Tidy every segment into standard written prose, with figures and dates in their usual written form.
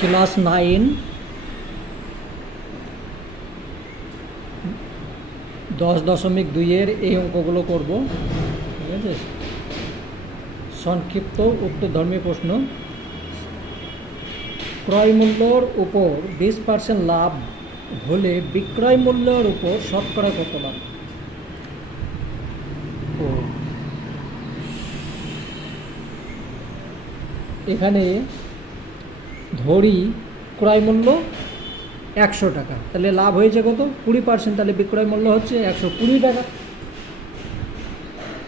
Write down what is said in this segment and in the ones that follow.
Class 9 10.2 এই অঙ্কগুলো করব। ঠিক আছে, সংক্ষিপ্ত উত্তরধর্মী প্রশ্ন। ক্রয় মূল্যর উপর 20% লাভ হলে বিক্রয় মূল্যের উপর শতকরা কত লাভ? এখানে ধরি ক্রয় মূল্য 100 টাকা, তাহলে লাভ হয়েছে কত? 20%, তাহলে বিক্রয় মূল্য হচ্ছে 120 টাকা।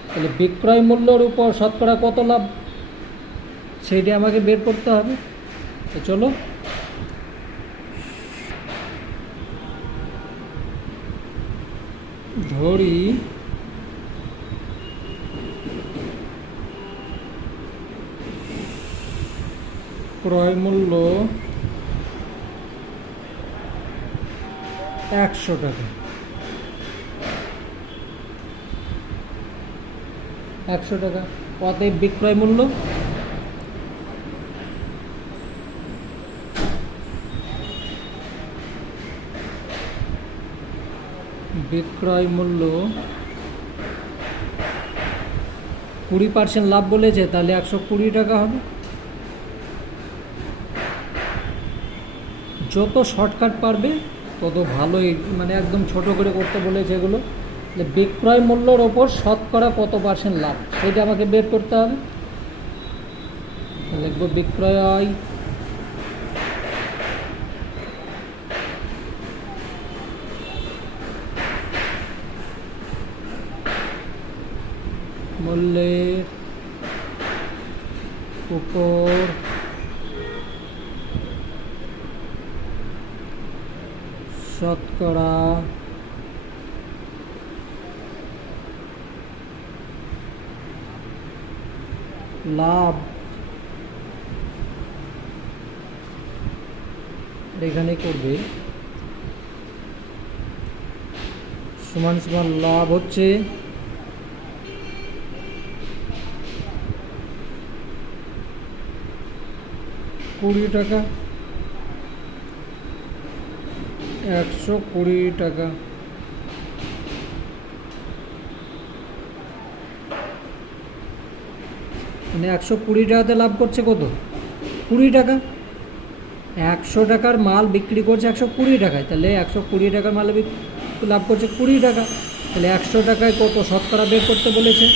তাহলে বিক্রয় মূল্যের উপর শতকরা কত লাভ সেইটা আমাকে বের করতে হবে। তো চলো, ধরি ক্রয় মূল্য 100 টাকা, 100 টাকা। অতএব বিক্রয় মূল্য বিক্রয় মূল্য 20% লাভ বলেছে, তাহলে 120 টাকা হবে। যত শর্টকাট পারবে তত ভালোই, মানে একদম ছোট করে করতে বলেছে এগুলো। বিক্রয় মূল্যের ওপর শতকরা কত পার্সেন্ট লাভ সেটা আমাকে বের করতে হবে। লিখব বিক্রয় মূল্যের উপর শতকরা লাভ, এখানে করবে সমান সমান লাভ হচ্ছে 20 টাকা, 120 টাকা। মানে 120 টাকাতে লাভ করছে কত? 20 টাকা। 100 টাকার মাল বিক্রি করছে 120 টাকায়, তাহলে 120 টাকার মাল লাভ করছে 20 টাকা। তাহলে 100 টাকায় কত শতকরা বের করতে বলেছে?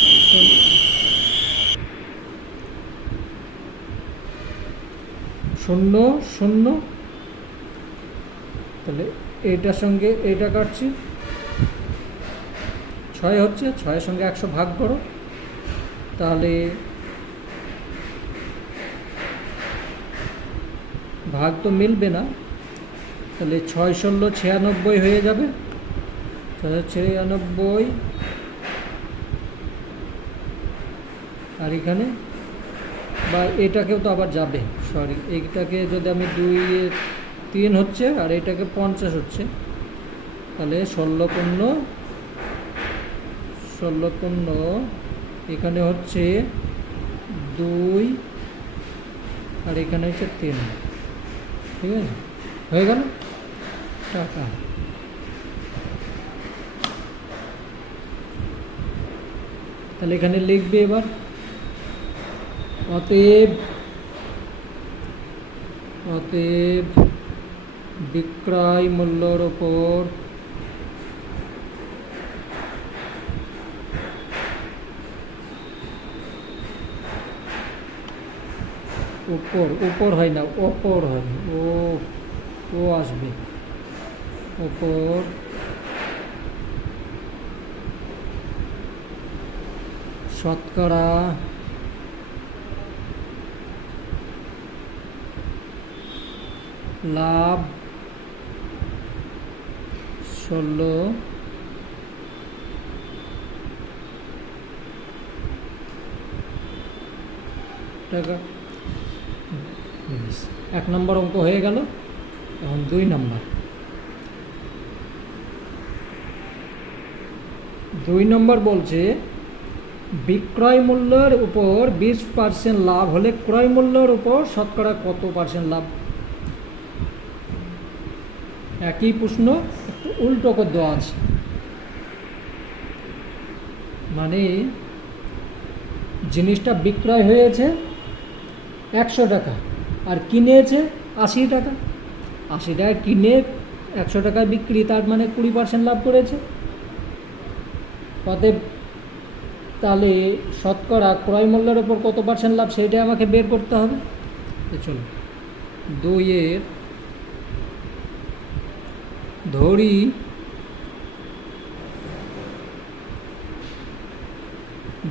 0 0, তাহলে এইটার সঙ্গে এইটা কাটছি, 6 হচ্ছে, 6-এর সঙ্গে 100 ভাগ করো, তাহলে ভাগ তো মিলবে না, তাহলে 6 ষোলো 96 হয়ে যাবে। 96, আর এখানে বা এটাকেও তো আবার যাবে, সরি, এইটাকে যদি আমি 2-3 হচ্ছে আর এটাকে 50 হচ্ছে, তাহলে 16 এখানে হচ্ছে 2 আর এখানে হচ্ছে 3। ঠিক আছে, হয়ে গেল টাকা। তাহলে এখানে লিখবে এবার, অতএব বিক্রয় মূল্যের ওপর উপর হয় না, ওপর হয়, ও আসবে, ওপর শতকরা লাভ 16 টাকা। 1 নম্বর অঙ্ক হয়ে গেল। এখন 2 নম্বর। 2 নম্বর বলছে বিক্রয় মূল্যের উপর 20% লাভ হলে ক্রয় মূল্যের উপর শতকরা কত পার্সেন্ট লাভ? একই প্রশ্ন একটু উল্টো করে দেওয়া আছে, মানে জিনিসটা বিক্রয় হয়েছে 100 টাকা আর কিনেছে 80 টাকা। 80 টাকা কিনে 100 টাকায় বিক্রি, তার মানে 20% লাভ করেছে। অতএব তাহলে শতকরা ক্রয় মূল্যের ওপর কত পার্সেন্ট লাভ সেইটাই আমাকে বের করতে হবে। তো চলো, 2 ধরি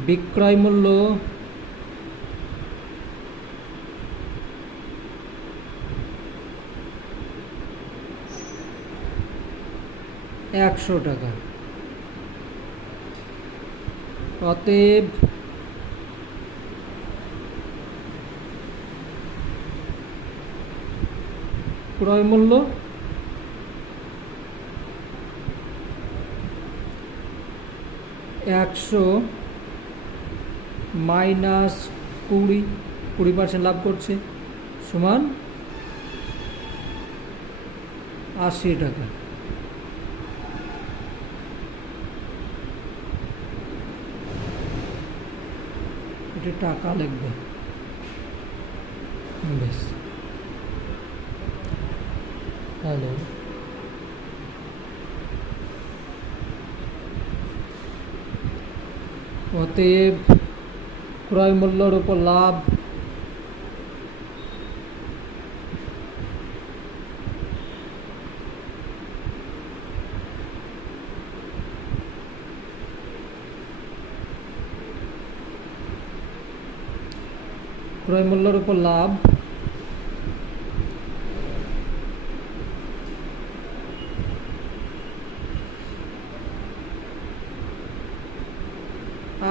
বিক্রয় মূল্য 100 টাকা। অতএব ক্রয় মূল্য 100 মাইনাস 20% লাভ করছে সমান 80 টাকা। এটা টাকা লিখবে, বেশ। তাহলে অতএব ক্রয় মূল্যের উপর লাভ ক্রয় মূল্যের উপর লাভ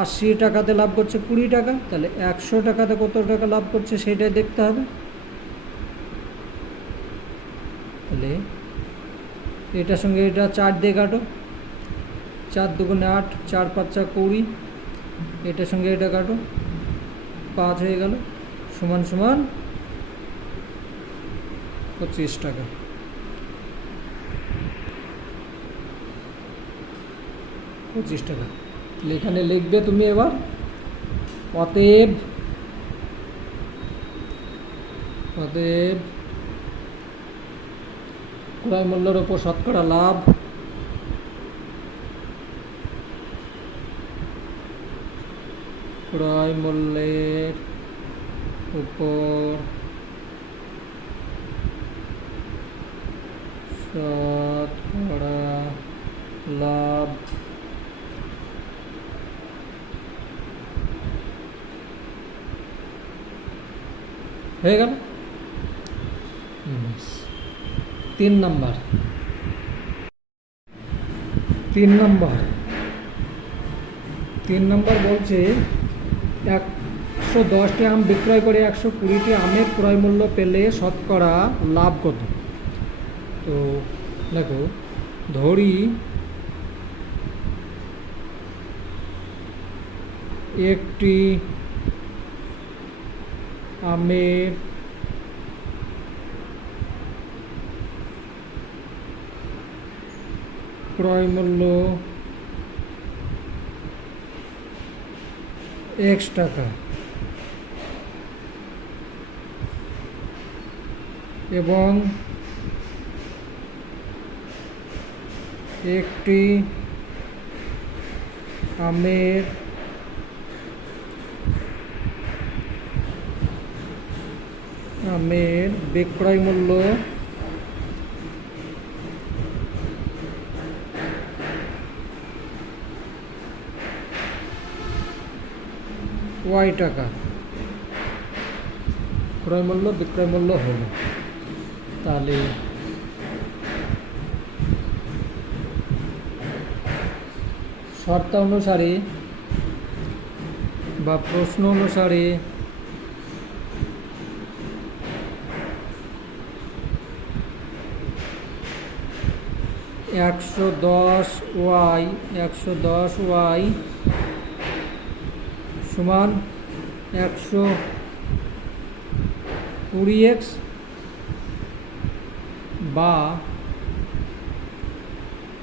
80 টাকাতে লাভ করছে 20 টাকা, তাহলে 100 টাকাতে কত টাকা লাভ করছে সেটাই দেখতে হবে। তাহলে এটার সঙ্গে এটা 4 দিয়ে কাটো, 4 দুগুণে 8, 4 5 20, এটার সঙ্গে এটা কাটো, 5 হয়ে গেল, সমান সমান 25 টাকা। 25 টাকা এখানে লিখবে তুমি এবার। অতএব ক্রয় মূল্যের উপর শতকরা লাভ ক্রয় মূল্যের উপর শতকরা লাভ হয়ে গেল। 3 নম্বর 3 নম্বর বলছে 110টি আম বিক্রয় করে 120টি আমের ক্রয় মূল্য পেলে শতকরা লাভ কত। তো দেখো, ধরি একটি আমের ক্রয় মূল্য x টাকা এবং একটি আমের বিক্রয় মূল্য y টাকা, ক্রয় মূল্য বিক্রয় মূল্য হলো। তাহলে শর্ত অনুসারে বা প্রশ্ন অনুসারে 110y সমান 120x বা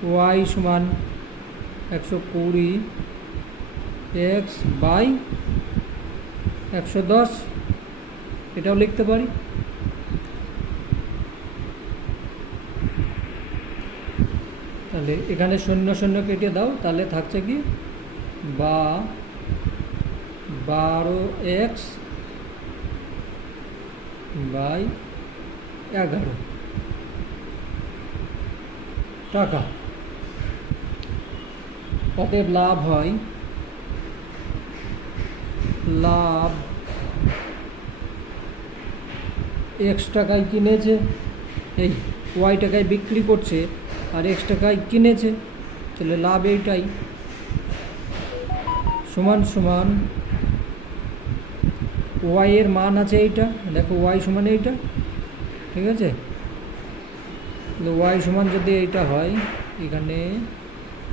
ওয়াই সমান 120 এক্স বাই 110, এটাও লিখতে পারি। তাহলে এখানে 0 0 কেটে দাও, তাহলে থাকছে কি বা 12x বাই 11 টাকা। অতএব লাভ হয়, লাভ এক্স টাকায় কিনেছে, এই ওয়াই টাকায় বিক্রি করছে আর এক্স টাকায় কিনেছে, তাহলে লাভ এইটাই, সমান সমান ওয়াই এর মান আছে এইটা, দেখো ওয়াই সমান এইটা, ঠিক আছে। ওয়াই সমান যদি এইটা হয় এখানে,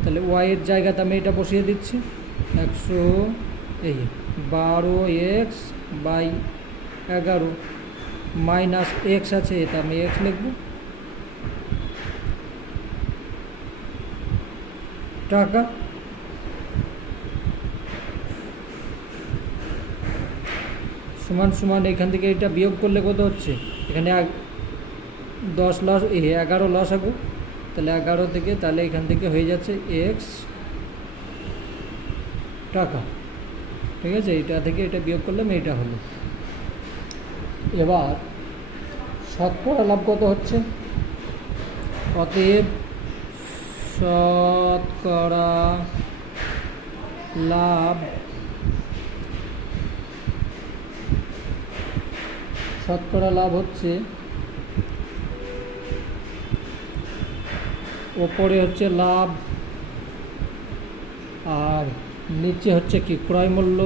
তাহলে ওয়াই এর জায়গাতে আমি এটা বসিয়ে দিচ্ছি, 12x বাই 11 মাইনাস এক্স আছে, এটা আমি এক্স লিখব, টাকা। সমান সমান এখান থেকে এটা বিয়োগ করলে কত হচ্ছে, এখানে 10 লস 11 লস আগুক, তাহলে 11 থেকে, তাহলে এখান থেকে হয়ে যাচ্ছে এক্স টাকা, ঠিক আছে। এটা থেকে এটা বিয়োগ করলাম, এইটা হলো। এবার শতকরা লাভ কত হচ্ছে, অতএব শতকরা লাভ, শতকরা লাভ হচ্ছে, ওপরে হচ্ছে লাভ আর নিচে হচ্ছে কি ক্রয় মূল্য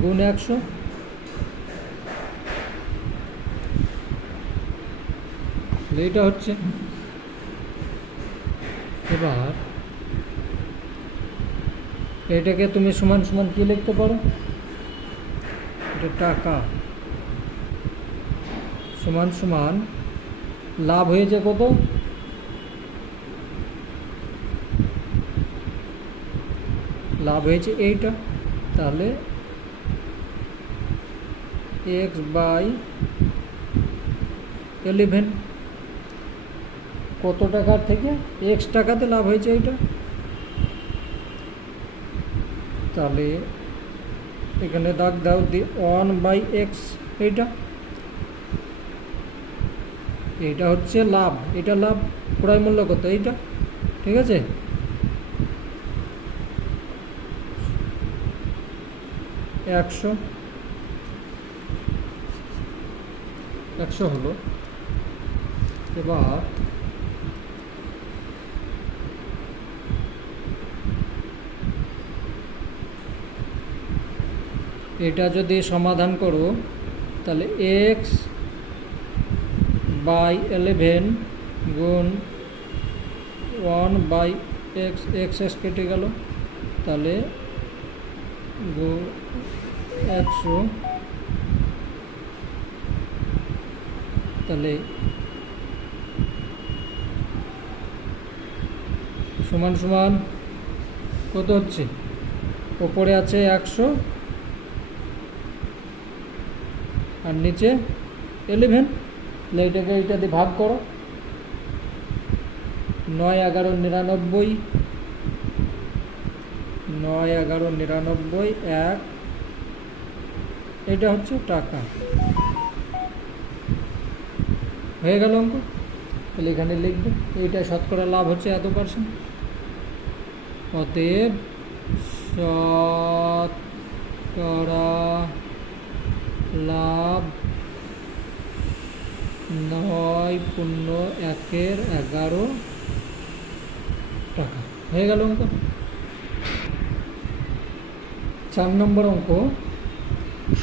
গুণ 100, এইটা হচ্ছে। এবার এটাকে তুমি সমান সমান কি লিখতে পারো, এটা টাকা সমান সমান লাভ হয়েছে কত, লাভ হয়েছে এইটা, তাহলে এক্স বাই 11, কত টাকার থেকে, এক্স টাকাতে লাভ হয়েছে এইটা, তাহলে এখানে দাগ দাও 1/x, এইটা হচ্ছে লাভ, এটা লাভ, ক্রয় মূল্য কত এইটা, ঠিক আছে। একশো হলো। এবার এটা যদি সমাধান করো, তাহলে এক্স বাই 11 গুণ 1/x, এক্স কেটে গেল, তাহলে 100, তাহলে সমান সমান কত হচ্ছে, ওপরে আছে 100 আর নিচে 11, তাহলে এটাকে এইটা দিয়ে ভাগ করো, 9 11 99, 9 11 99 1, এটা হচ্ছে টাকা, হয়ে গেল অঙ্ক। তাহলে এখানে লিখবে এইটা শতকরা লাভ হচ্ছে এত %, অতএব শতকরা লাভ 9/1 টাকা, হয়ে গেল অঙ্ক। 4 নম্বর অঙ্ক,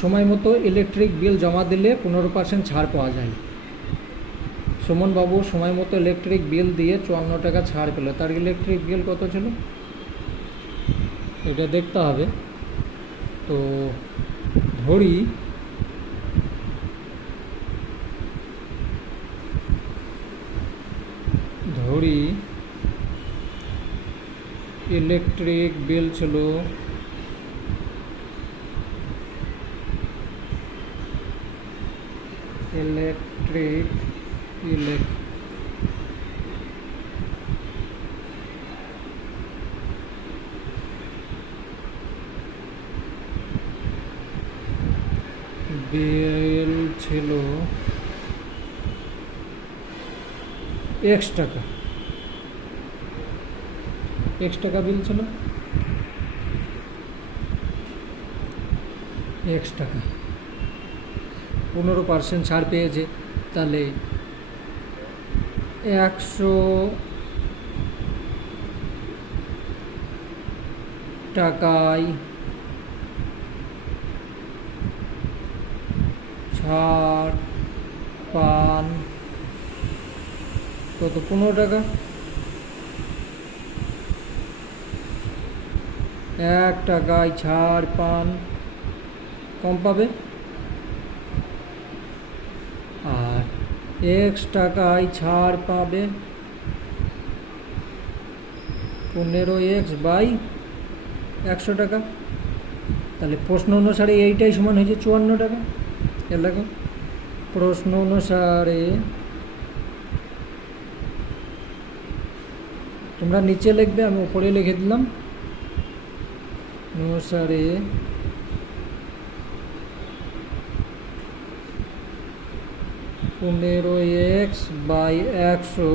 সময় মতো ইলেকট্রিক বিল জমা দিলে 15% ছাড় পাওয়া যায়। সুমনবাবু সময় মতো ইলেকট্রিক বিল দিয়ে 54 টাকা ছাড় পেল, তার ইলেকট্রিক বিল কত ছিল, এটা দেখতে হবে। তো ধরি ইলেকট্রিক বিল ছিল ইলেকট্রিক বিল ছিল x টাকা, x টাকা বিল ছিল x টাকা, 15% ছাড় পেয়েছে, তাহলে 100 টাকায় ছাড় পান কত? 15 টাকা। 1 টাকায় ছাড় পান কম পাবে, আর x টাকায় ছাড় পাবে 15x বাই 100 টাকা। তাহলে প্রশ্ন অনুসারে এইটাই সমান হয়েছে 54 টাকা। এর দেখো প্রশ্ন অনুসারে তোমরা নিচে লিখবে, আমি উপরে লিখে দিলাম। অনুসারে পনেরো x বাই 100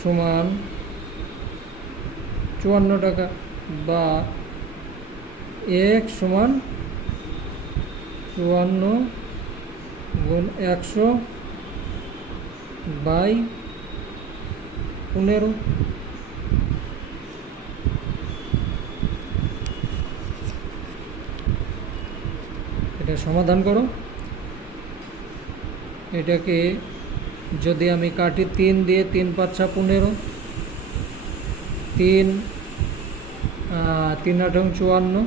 সমান 54 টাকা, বা x সমান 54 গুণ 100 বাই 15। এটা সমাধান করো। এটাকে যদি আমি কাটি 3 দিয়ে, 3 5 6 15, 3 8 54,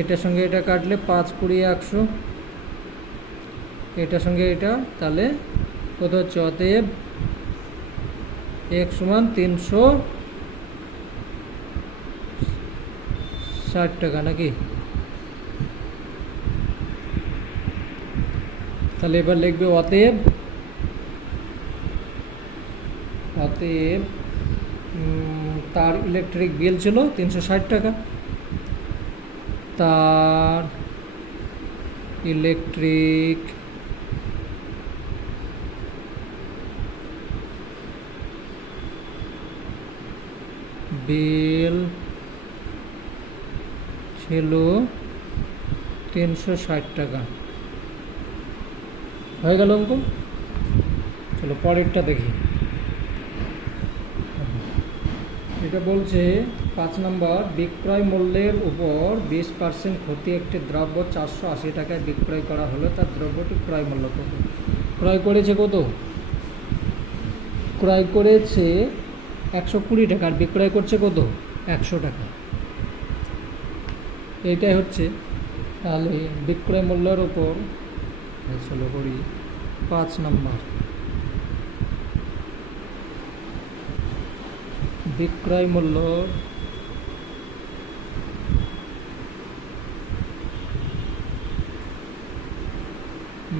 এটার সঙ্গে এটা কাটলে 5 20 100, এটার সঙ্গে এটা, তাহলে কত হচ্ছে? অতএব x সমান 360 টাকা, নাকি? তাহলে এবার লিখবে অতএব তার ইলেকট্রিক বিল ছিল 360 টাকা। তার ইলেকট্রিক বিল ছিল 360 টাকা। হয়ে গেল অঙ্ক। চলো পরেরটা দেখি। এটা বলছে 5 নম্বর, বিক্রয় মূল্যের উপর 20% ক্ষতি একটি দ্রব্য 480 টাকায় বিক্রয় করা হলো, তার দ্রব্যটি ক্রয় মূল্য কত? ক্রয় করেছে কত? ক্রয় করেছে 120 টাকা, আর বিক্রয় করছে কত? 100 টাকা। এইটাই হচ্ছে। তাহলে বিক্রয় মূল্যের উপর, চলো করি 5 নম্বর, বিক্রয় মূল্য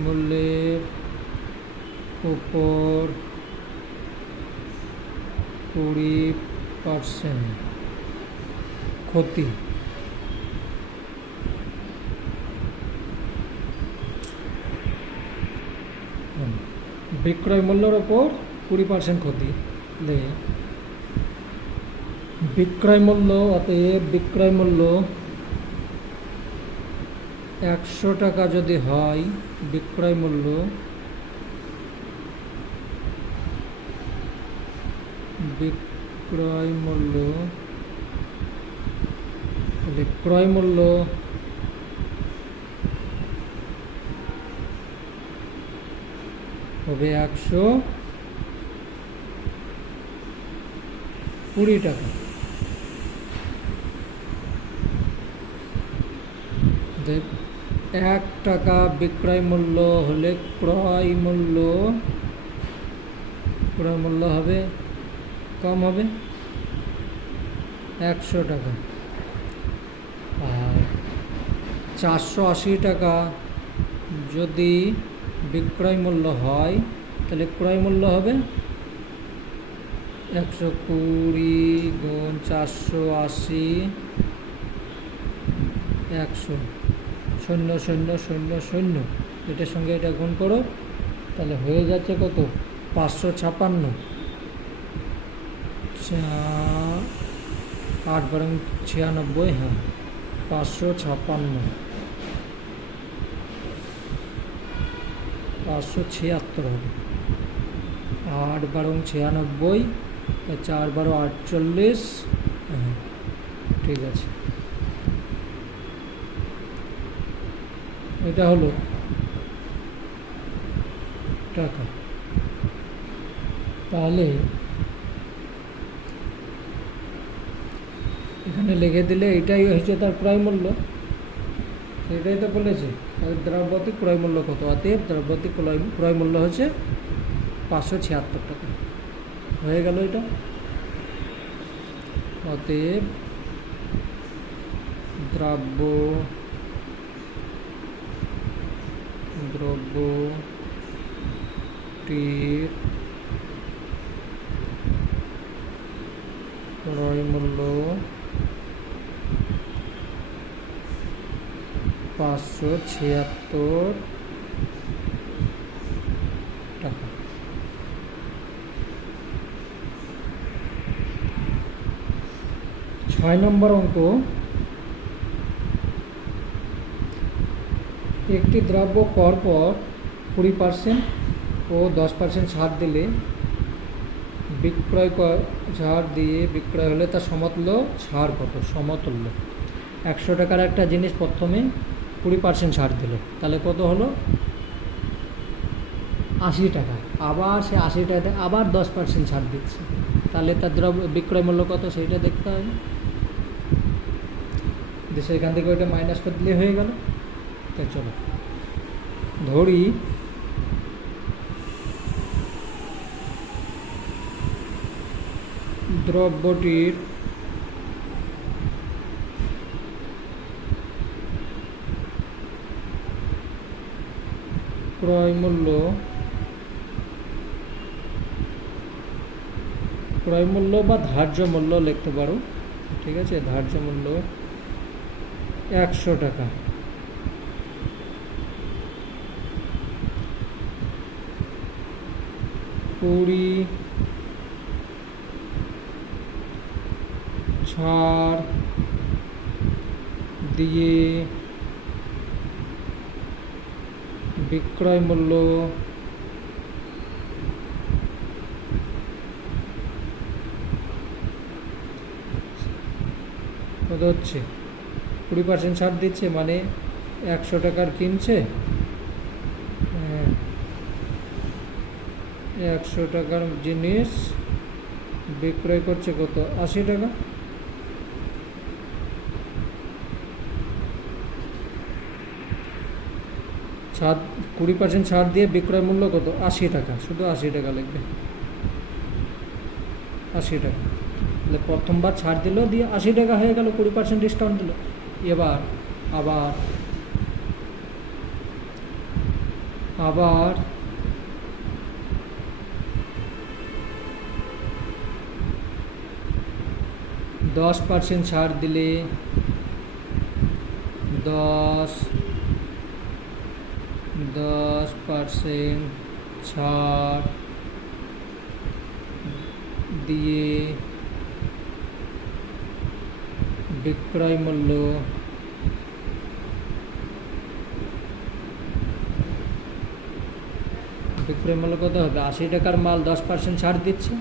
মূল্যের উপর 20% ক্ষতি। বিক্রয় মূল্যের উপর 20% ক্ষতি। বিক্রয় মূল্য, অতএব বিক্রয় মূল্য 100 টাকা যদি হয়, বিক্রয় মূল্য ক্রয় মূল্য হবে 120 টাকা। 1 টাকা বিক্রয় মূল্য হলে ক্রয় মূল্য ক্রয় মূল্য হবে কম হবে 100 টাকা। আর 480 টাকা যদি বিক্রয় মূল্য হয় তাহলে ক্রয় মূল্য হবে 120 গুণ 480 100 শূন্য শূন্য শূন্য শূন্য, এটার সঙ্গে এটা গুণ করো, তাহলে হয়ে যাচ্ছে কত 556। 8 বরং 96, হ্যাঁ 556, 576 হবে। 8 বরং 96, 4 12 48, হ্যাঁ ঠিক আছে। এটা হলো টাকা। তাহলে এখানে লিখে দিলে এটাই হচ্ছে তার ক্রয় মূল্য, সেটাই তো বলেছে। দ্রব্যটির ক্রয় মূল্য কত? অতএব দ্রব্যটির ক্রয় মূল্য হচ্ছে 576 টাকা। হয়ে গেল এটা। অতএব দ্রব্যটির ক্রয় মূল্য 576 টাকা। 6 নম্বর অঙ্ক, একটি দ্রব্য কর পর 20% ও 10% ছাড় দিলে ছাড় দিয়ে বিক্রয় হলে তার সমতুল্য ছাড় কত? সমতুল্য 100 টাকার একটা জিনিস প্রথমে 20% ছাড় দিল, তাহলে কত হলো 80 টাকা। আবার সে 80 টাকাতে আবার 10% ছাড় দিচ্ছে, তাহলে তার বিক্রয় মূল্য কত সেইটা দেখতে হবে। সেখান থেকে ওইটা মাইনাস করে দিলে হয়ে গেল। তাই চলো ধরি দ্রব্যটির ক্রয় মূল্য বা ধার্য মূল্য লিখতে পারো, ঠিক আছে। ধার্য মূল্য 100 টাকা। কুড়ি ছাড় দিয়ে বিক্রয় মূল্য কত হচ্ছে? 20% ছাড় দিচ্ছে, মানে 100 টাকার কিনছে, 100 টাকার জিনিস বিক্রয় করছে কত? 80 টাকা। ছাড় 20% ছাড় দিয়ে বিক্রয় মূল্য কত? 80 টাকা। শুধু 80 টাকা লিখবে, 80 টাকা। তাহলে প্রথমবার ছাড় দিল, দিয়ে 80 টাকা হয়ে গেল, 20% ডিসকাউন্ট দিল। এবার আবার 10% ছাড় দিলে 10% ছাড় দিয়ে বিক্রয় মূল্য কত হবে? 80 টাকার মাল 10% ছাড় দিচ্ছে,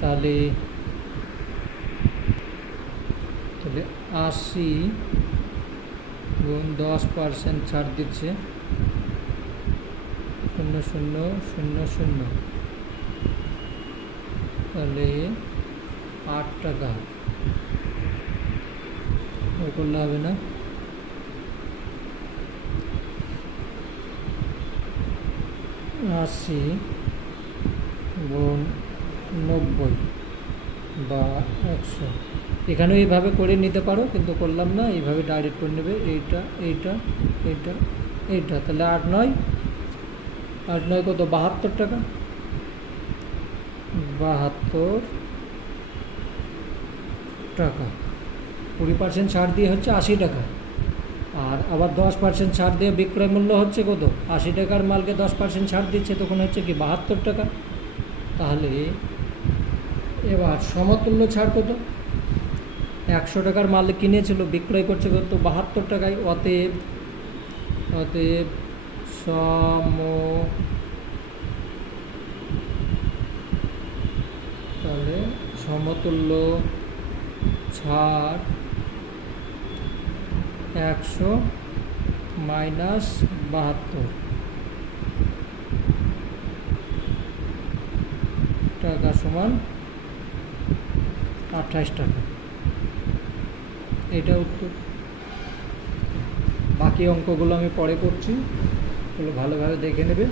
তাহলে 80 গুণ 10% ছাড় দিচ্ছে 0000, তাহলে 8 টাকা। ও করলে হবে না, 80 গুণ 90 বা 100। এখানেও এইভাবে করে নিতে পারো, কিন্তু করলাম না, এইভাবে ডাইরেক্ট করে নেবে। এইটা এইটা এইটা এইটা, তাহলে 8 9 কত, 72 টাকা। 72 টাকা। 20% ছাড় দিয়ে হচ্ছে 80 টাকা। আর আবার 10% ছাড় দিয়ে বিক্রয় মূল্য হচ্ছে কত, 80 টাকার মালকে 10% ছাড় দিচ্ছে, তখন হচ্ছে কি 72 টাকা। তাহলে এবার সমতুল্য ছাড় কত, 100 টাকার মাল কিনেছিল, বিক্রয় করছে কত, 72 টাকায়। অতএব অতএব তাহলে সমতুল্য ছাড় 100 মাইনাস 72 টাকা সমান 28 টাকা। এটা উত্তর। বাকি অঙ্কগুলো আমি পরে করছি, এগুলো ভালোভাবে দেখে নেবে।